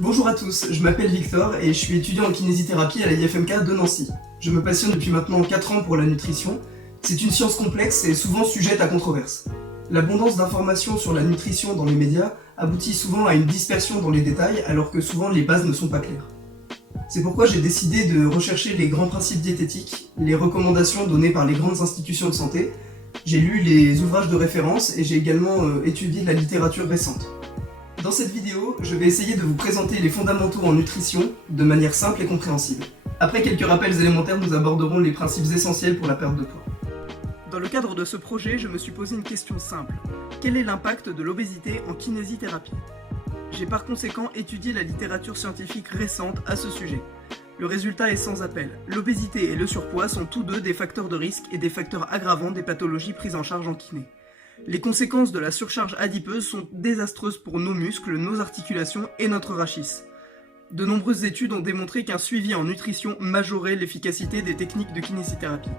Bonjour à tous, je m'appelle Victor et je suis étudiant en kinésithérapie à la IFMK de Nancy. Je me passionne depuis maintenant 4 ans pour la nutrition. C'est une science complexe et souvent sujette à controverse. L'abondance d'informations sur la nutrition dans les médias aboutit souvent à une dispersion dans les détails alors que souvent les bases ne sont pas claires. C'est pourquoi j'ai décidé de rechercher les grands principes diététiques, les recommandations données par les grandes institutions de santé. J'ai lu les ouvrages de référence et j'ai également étudié la littérature récente. Dans cette vidéo, je vais essayer de vous présenter les fondamentaux en nutrition de manière simple et compréhensible. Après quelques rappels élémentaires, nous aborderons les principes essentiels pour la perte de poids. Dans le cadre de ce projet, je me suis posé une question simple. Quel est l'impact de l'obésité en kinésithérapie ? J'ai par conséquent étudié la littérature scientifique récente à ce sujet. Le résultat est sans appel. L'obésité et le surpoids sont tous deux des facteurs de risque et des facteurs aggravants des pathologies prises en charge en kiné. Les conséquences de la surcharge adipeuse sont désastreuses pour nos muscles, nos articulations et notre rachis. De nombreuses études ont démontré qu'un suivi en nutrition majorait l'efficacité des techniques de kinésithérapie.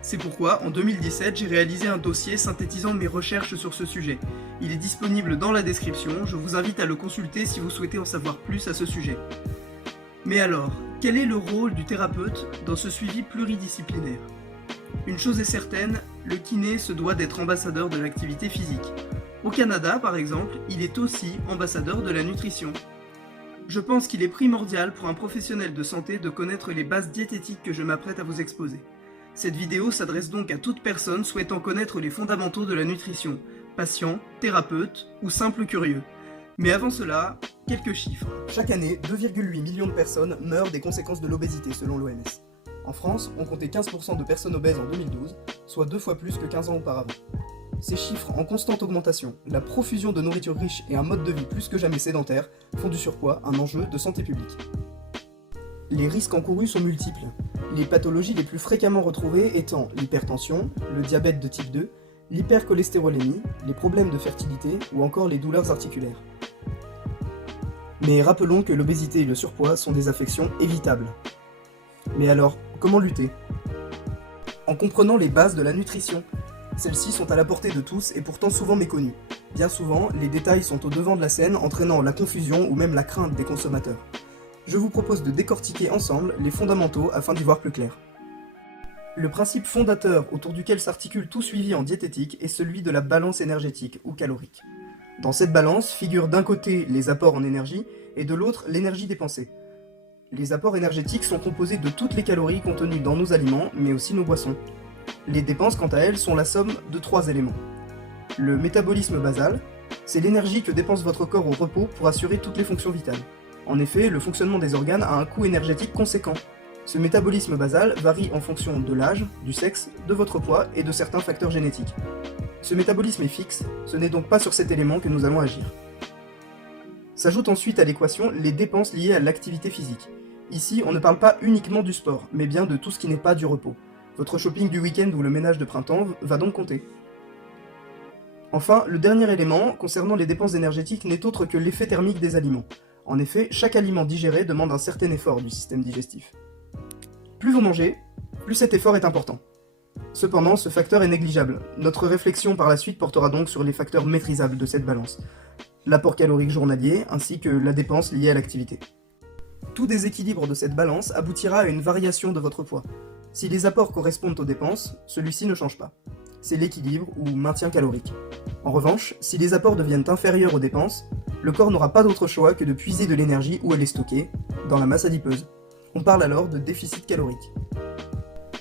C'est pourquoi, en 2017, j'ai réalisé un dossier synthétisant mes recherches sur ce sujet. Il est disponible dans la description, je vous invite à le consulter si vous souhaitez en savoir plus à ce sujet. Mais alors, quel est le rôle du thérapeute dans ce suivi pluridisciplinaire ? Une chose est certaine, le kiné se doit d'être ambassadeur de l'activité physique. Au Canada, par exemple, il est aussi ambassadeur de la nutrition. Je pense qu'il est primordial pour un professionnel de santé de connaître les bases diététiques que je m'apprête à vous exposer. Cette vidéo s'adresse donc à toute personne souhaitant connaître les fondamentaux de la nutrition, patient, thérapeute ou simple curieux. Mais avant cela, quelques chiffres. Chaque année, 2,8 millions de personnes meurent des conséquences de l'obésité selon l'OMS. En France, on comptait 15% de personnes obèses en 2012, soit 2 fois plus que 15 ans auparavant. Ces chiffres en constante augmentation, la profusion de nourriture riche et un mode de vie plus que jamais sédentaire font du surpoids un enjeu de santé publique. Les risques encourus sont multiples, les pathologies les plus fréquemment retrouvées étant l'hypertension, le diabète de type 2, l'hypercholestérolémie, les problèmes de fertilité ou encore les douleurs articulaires. Mais rappelons que l'obésité et le surpoids sont des affections évitables. Mais alors, comment lutter ? En comprenant les bases de la nutrition. Celles-ci sont à la portée de tous et pourtant souvent méconnues. Bien souvent, les détails sont au devant de la scène, entraînant la confusion ou même la crainte des consommateurs. Je vous propose de décortiquer ensemble les fondamentaux afin d'y voir plus clair. Le principe fondateur autour duquel s'articule tout suivi en diététique est celui de la balance énergétique ou calorique. Dans cette balance figurent d'un côté les apports en énergie et de l'autre l'énergie dépensée. Les apports énergétiques sont composés de toutes les calories contenues dans nos aliments, mais aussi nos boissons. Les dépenses, quant à elles, sont la somme de 3 éléments. Le métabolisme basal, c'est l'énergie que dépense votre corps au repos pour assurer toutes les fonctions vitales. En effet, le fonctionnement des organes a un coût énergétique conséquent. Ce métabolisme basal varie en fonction de l'âge, du sexe, de votre poids et de certains facteurs génétiques. Ce métabolisme est fixe, ce n'est donc pas sur cet élément que nous allons agir. S'ajoutent ensuite à l'équation les dépenses liées à l'activité physique. Ici, on ne parle pas uniquement du sport, mais bien de tout ce qui n'est pas du repos. Votre shopping du week-end ou le ménage de printemps va donc compter. Enfin, le dernier élément, concernant les dépenses énergétiques, n'est autre que l'effet thermique des aliments. En effet, chaque aliment digéré demande un certain effort du système digestif. Plus vous mangez, plus cet effort est important. Cependant, ce facteur est négligeable. Notre réflexion par la suite portera donc sur les facteurs maîtrisables de cette balance. L'apport calorique journalier, ainsi que la dépense liée à l'activité. Tout déséquilibre de cette balance aboutira à une variation de votre poids. Si les apports correspondent aux dépenses, celui-ci ne change pas. C'est l'équilibre ou maintien calorique. En revanche, si les apports deviennent inférieurs aux dépenses, le corps n'aura pas d'autre choix que de puiser de l'énergie où elle est stockée, dans la masse adipeuse. On parle alors de déficit calorique.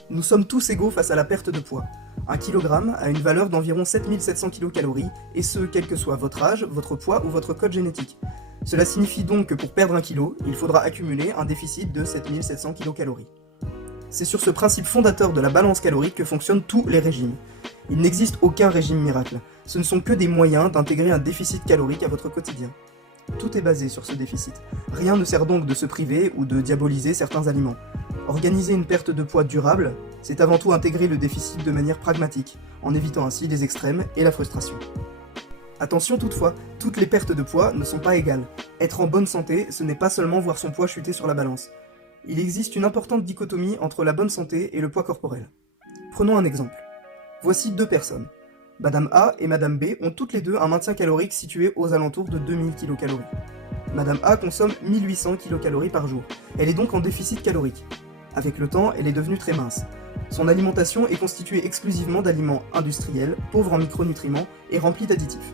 Nous sommes tous égaux face à la perte de poids. 1 kg a une valeur d'environ 7700 kcal, et ce, quel que soit votre âge, votre poids ou votre code génétique. Cela signifie donc que pour perdre 1 kg, il faudra accumuler un déficit de 7700 kcal. C'est sur ce principe fondateur de la balance calorique que fonctionnent tous les régimes. Il n'existe aucun régime miracle. Ce ne sont que des moyens d'intégrer un déficit calorique à votre quotidien. Tout est basé sur ce déficit. Rien ne sert donc de se priver ou de diaboliser certains aliments. Organiser une perte de poids durable, c'est avant tout intégrer le déficit de manière pragmatique, en évitant ainsi les extrêmes et la frustration. Attention toutefois, toutes les pertes de poids ne sont pas égales. Être en bonne santé, ce n'est pas seulement voir son poids chuter sur la balance. Il existe une importante dichotomie entre la bonne santé et le poids corporel. Prenons un exemple. Voici 2 personnes. Madame A et Madame B ont toutes les deux un maintien calorique situé aux alentours de 2000 kcal. Madame A consomme 1800 kcal par jour. Elle est donc en déficit calorique. Avec le temps, elle est devenue très mince. Son alimentation est constituée exclusivement d'aliments industriels, pauvres en micronutriments et remplis d'additifs.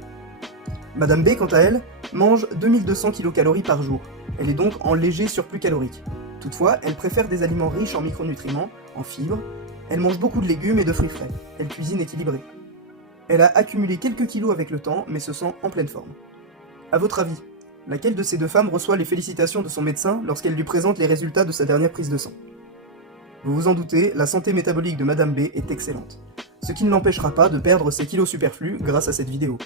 Madame B, quant à elle, mange 2200 kcal par jour. Elle est donc en léger surplus calorique. Toutefois, elle préfère des aliments riches en micronutriments, en fibres. Elle mange beaucoup de légumes et de fruits frais. Elle cuisine équilibrée. Elle a accumulé quelques kilos avec le temps, mais se sent en pleine forme. À votre avis, laquelle de ces deux femmes reçoit les félicitations de son médecin lorsqu'elle lui présente les résultats de sa dernière prise de sang? Vous vous en doutez, la santé métabolique de Madame B est excellente. Ce qui ne l'empêchera pas de perdre ses kilos superflus grâce à cette vidéo.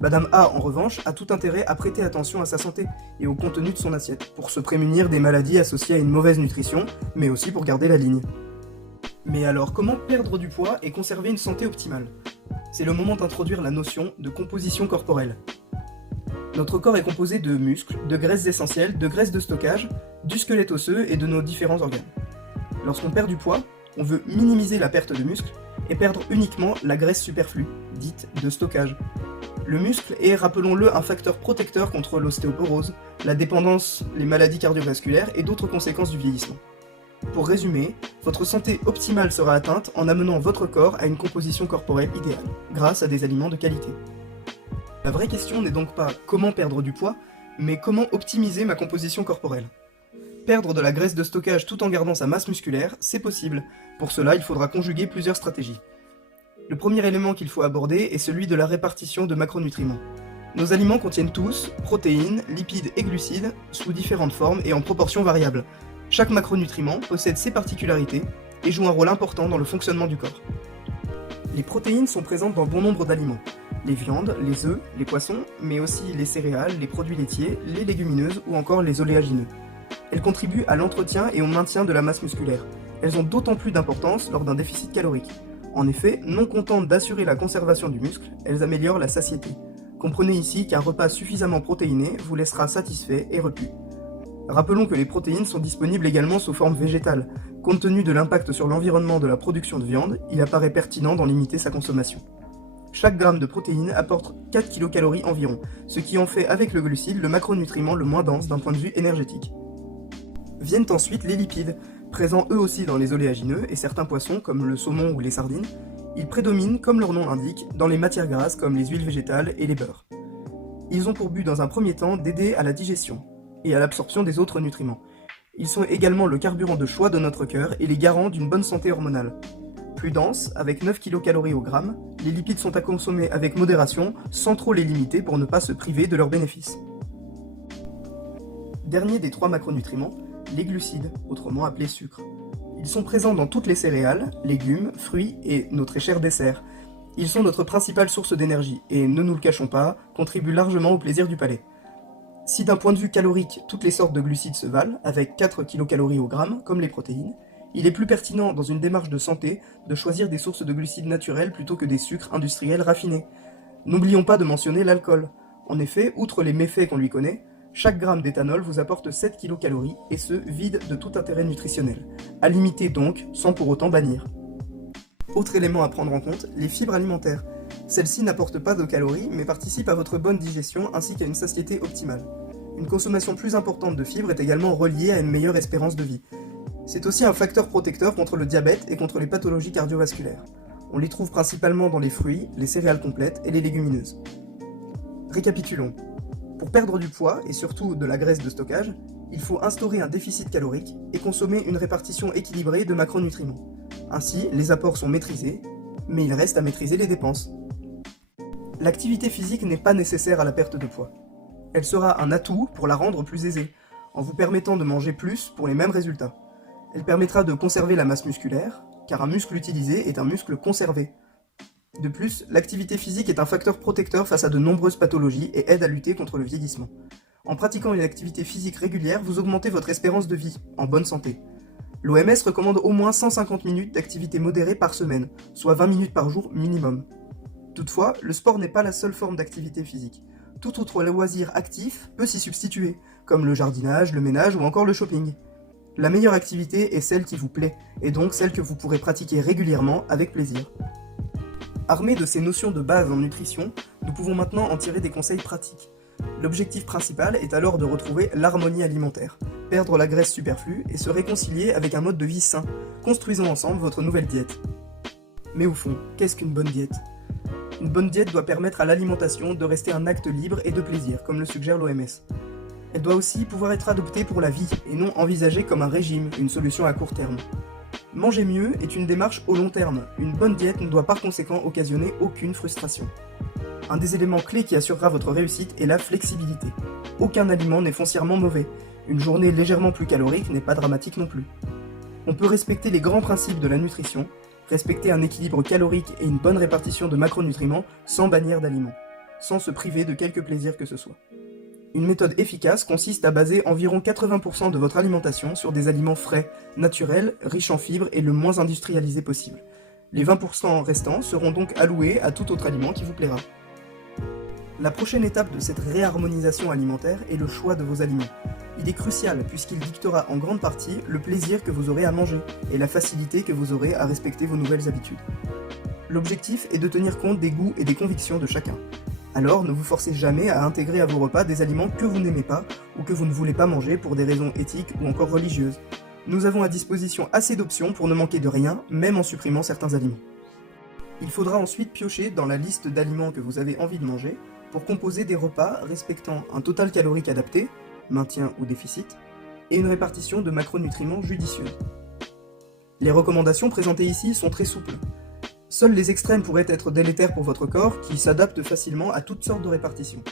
Madame A, en revanche, a tout intérêt à prêter attention à sa santé et au contenu de son assiette, pour se prémunir des maladies associées à une mauvaise nutrition, mais aussi pour garder la ligne. Mais alors, comment perdre du poids et conserver une santé optimale? C'est le moment d'introduire la notion de composition corporelle. Notre corps est composé de muscles, de graisses essentielles, de graisses de stockage, du squelette osseux et de nos différents organes. Lorsqu'on perd du poids, on veut minimiser la perte de muscle et perdre uniquement la graisse superflue, dite de stockage. Le muscle est, rappelons-le, un facteur protecteur contre l'ostéoporose, la dépendance, les maladies cardiovasculaires et d'autres conséquences du vieillissement. Pour résumer, votre santé optimale sera atteinte en amenant votre corps à une composition corporelle idéale, grâce à des aliments de qualité. La vraie question n'est donc pas comment perdre du poids, mais comment optimiser ma composition corporelle. Perdre de la graisse de stockage tout en gardant sa masse musculaire, c'est possible. Pour cela, il faudra conjuguer plusieurs stratégies. Le premier élément qu'il faut aborder est celui de la répartition de macronutriments. Nos aliments contiennent tous protéines, lipides et glucides, sous différentes formes et en proportions variables. Chaque macronutriment possède ses particularités et joue un rôle important dans le fonctionnement du corps. Les protéines sont présentes dans bon nombre d'aliments. Les viandes, les œufs, les poissons, mais aussi les céréales, les produits laitiers, les légumineuses ou encore les oléagineux. Elles contribuent à l'entretien et au maintien de la masse musculaire. Elles ont d'autant plus d'importance lors d'un déficit calorique. En effet, non contentes d'assurer la conservation du muscle, elles améliorent la satiété. Comprenez ici qu'un repas suffisamment protéiné vous laissera satisfait et repu. Rappelons que les protéines sont disponibles également sous forme végétale. Compte tenu de l'impact sur l'environnement de la production de viande, il apparaît pertinent d'en limiter sa consommation. Chaque gramme de protéines apporte 4 kcal environ, ce qui en fait avec le glucide le macronutriment le moins dense d'un point de vue énergétique. Viennent ensuite les lipides, présents eux aussi dans les oléagineux et certains poissons comme le saumon ou les sardines. Ils prédominent, comme leur nom l'indique, dans les matières grasses comme les huiles végétales et les beurres. Ils ont pour but dans un premier temps d'aider à la digestion et à l'absorption des autres nutriments. Ils sont également le carburant de choix de notre cœur et les garants d'une bonne santé hormonale. Plus denses, avec 9 kcal au gramme, les lipides sont à consommer avec modération, sans trop les limiter pour ne pas se priver de leurs bénéfices. Dernier des 3 macronutriments, les glucides, autrement appelés sucres. Ils sont présents dans toutes les céréales, légumes, fruits et nos très chers desserts. Ils sont notre principale source d'énergie et, ne nous le cachons pas, contribuent largement au plaisir du palais. Si d'un point de vue calorique, toutes les sortes de glucides se valent, avec 4 kcal au gramme, comme les protéines, il est plus pertinent, dans une démarche de santé, de choisir des sources de glucides naturels plutôt que des sucres industriels raffinés. N'oublions pas de mentionner l'alcool. En effet, outre les méfaits qu'on lui connaît, chaque gramme d'éthanol vous apporte 7 kcal, et ce, vide de tout intérêt nutritionnel. À limiter donc, sans pour autant bannir. Autre élément à prendre en compte, les fibres alimentaires. Celles-ci n'apportent pas de calories, mais participent à votre bonne digestion ainsi qu'à une satiété optimale. Une consommation plus importante de fibres est également reliée à une meilleure espérance de vie. C'est aussi un facteur protecteur contre le diabète et contre les pathologies cardiovasculaires. On les trouve principalement dans les fruits, les céréales complètes et les légumineuses. Récapitulons. Pour perdre du poids, et surtout de la graisse de stockage, il faut instaurer un déficit calorique et consommer une répartition équilibrée de macronutriments. Ainsi, les apports sont maîtrisés, mais il reste à maîtriser les dépenses. L'activité physique n'est pas nécessaire à la perte de poids. Elle sera un atout pour la rendre plus aisée, en vous permettant de manger plus pour les mêmes résultats. Elle permettra de conserver la masse musculaire, car un muscle utilisé est un muscle conservé. De plus, l'activité physique est un facteur protecteur face à de nombreuses pathologies et aide à lutter contre le vieillissement. En pratiquant une activité physique régulière, vous augmentez votre espérance de vie, en bonne santé. L'OMS recommande au moins 150 minutes d'activité modérée par semaine, soit 20 minutes par jour minimum. Toutefois, le sport n'est pas la seule forme d'activité physique. Tout autre loisir actif peut s'y substituer, comme le jardinage, le ménage ou encore le shopping. La meilleure activité est celle qui vous plaît, et donc celle que vous pourrez pratiquer régulièrement avec plaisir. Armés de ces notions de base en nutrition, nous pouvons maintenant en tirer des conseils pratiques. L'objectif principal est alors de retrouver l'harmonie alimentaire, perdre la graisse superflue et se réconcilier avec un mode de vie sain. Construisons ensemble votre nouvelle diète. Mais au fond, qu'est-ce qu'une bonne diète ? Une bonne diète doit permettre à l'alimentation de rester un acte libre et de plaisir, comme le suggère l'OMS. Elle doit aussi pouvoir être adoptée pour la vie, et non envisagée comme un régime, une solution à court terme. Manger mieux est une démarche au long terme. Une bonne diète ne doit par conséquent occasionner aucune frustration. Un des éléments clés qui assurera votre réussite est la flexibilité. Aucun aliment n'est foncièrement mauvais. Une journée légèrement plus calorique n'est pas dramatique non plus. On peut respecter les grands principes de la nutrition, respecter un équilibre calorique et une bonne répartition de macronutriments sans bannir d'aliments, sans se priver de quelque plaisir que ce soit. Une méthode efficace consiste à baser environ 80% de votre alimentation sur des aliments frais, naturels, riches en fibres et le moins industrialisés possible. Les 20% restants seront donc alloués à tout autre aliment qui vous plaira. La prochaine étape de cette réharmonisation alimentaire est le choix de vos aliments. Il est crucial puisqu'il dictera en grande partie le plaisir que vous aurez à manger et la facilité que vous aurez à respecter vos nouvelles habitudes. L'objectif est de tenir compte des goûts et des convictions de chacun. Alors ne vous forcez jamais à intégrer à vos repas des aliments que vous n'aimez pas ou que vous ne voulez pas manger pour des raisons éthiques ou encore religieuses. Nous avons à disposition assez d'options pour ne manquer de rien, même en supprimant certains aliments. Il faudra ensuite piocher dans la liste d'aliments que vous avez envie de manger pour composer des repas respectant un total calorique adapté, maintien ou déficit, et une répartition de macronutriments judicieuse. Les recommandations présentées ici sont très souples. Seuls les extrêmes pourraient être délétères pour votre corps qui s'adapte facilement à toutes sortes de répartitions.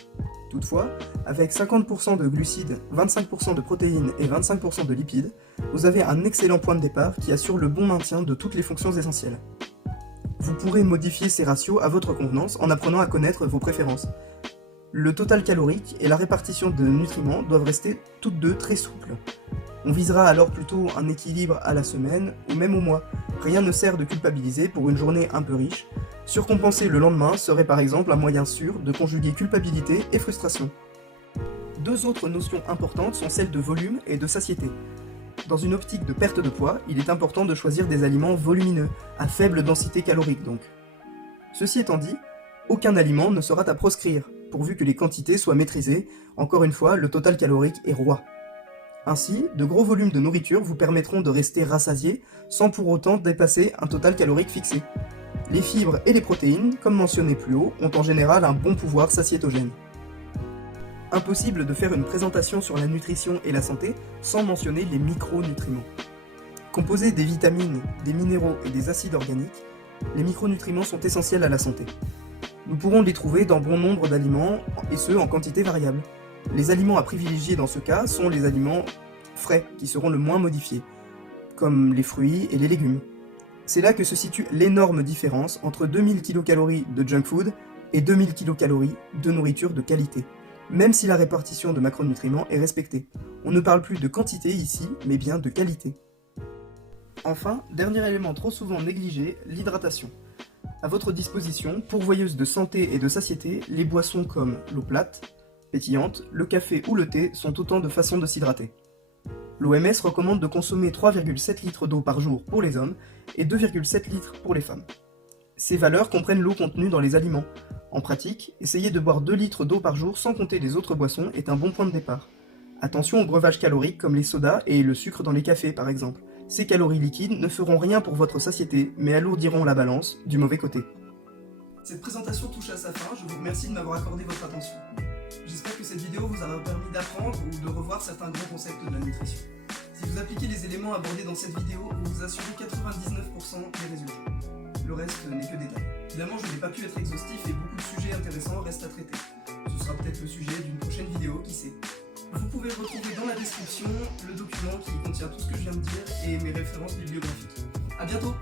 Toutefois, avec 50% de glucides, 25% de protéines et 25% de lipides, vous avez un excellent point de départ qui assure le bon maintien de toutes les fonctions essentielles. Vous pourrez modifier ces ratios à votre convenance en apprenant à connaître vos préférences. Le total calorique et la répartition de nutriments doivent rester toutes deux très souples. On visera alors plutôt un équilibre à la semaine ou même au mois. Rien ne sert de culpabiliser pour une journée un peu riche. Surcompenser le lendemain serait par exemple un moyen sûr de conjuguer culpabilité et frustration. Deux autres notions importantes sont celles de volume et de satiété. Dans une optique de perte de poids, il est important de choisir des aliments volumineux, à faible densité calorique donc. Ceci étant dit, aucun aliment ne sera à proscrire, pourvu que les quantités soient maîtrisées. Encore une fois, le total calorique est roi. Ainsi, de gros volumes de nourriture vous permettront de rester rassasié sans pour autant dépasser un total calorique fixé. Les fibres et les protéines, comme mentionné plus haut, ont en général un bon pouvoir satiétogène. Impossible de faire une présentation sur la nutrition et la santé sans mentionner les micronutriments. Composés des vitamines, des minéraux et des acides organiques, les micronutriments sont essentiels à la santé. Nous pourrons les trouver dans bon nombre d'aliments, et ce en quantité variable. Les aliments à privilégier dans ce cas sont les aliments frais, qui seront le moins modifiés, comme les fruits et les légumes. C'est là que se situe l'énorme différence entre 2000 kcal de junk food et 2000 kcal de nourriture de qualité, même si la répartition de macronutriments est respectée. On ne parle plus de quantité ici, mais bien de qualité. Enfin, dernier élément trop souvent négligé, l'hydratation. À votre disposition, pourvoyeuse de santé et de satiété, les boissons comme l'eau plate, pétillante, le café ou le thé sont autant de façons de s'hydrater. L'OMS recommande de consommer 3,7 litres d'eau par jour pour les hommes et 2,7 litres pour les femmes. Ces valeurs comprennent l'eau contenue dans les aliments. En pratique, essayer de boire 2 litres d'eau par jour sans compter les autres boissons est un bon point de départ. Attention aux breuvages caloriques comme les sodas et le sucre dans les cafés par exemple. Ces calories liquides ne feront rien pour votre satiété, mais alourdiront la balance du mauvais côté. Cette présentation touche à sa fin, je vous remercie de m'avoir accordé votre attention. J'espère que cette vidéo vous aura permis d'apprendre ou de revoir certains grands concepts de la nutrition. Si vous appliquez les éléments abordés dans cette vidéo, vous vous assurez 99% des résultats. Le reste n'est que détail. Évidemment, je n'ai pas pu être exhaustif et beaucoup de sujets intéressants restent à traiter. Ce sera peut-être le sujet d'une prochaine vidéo, qui sait. Vous pouvez retrouver dans la description le document qui contient tout ce que je viens de dire et mes références bibliographiques. A bientôt!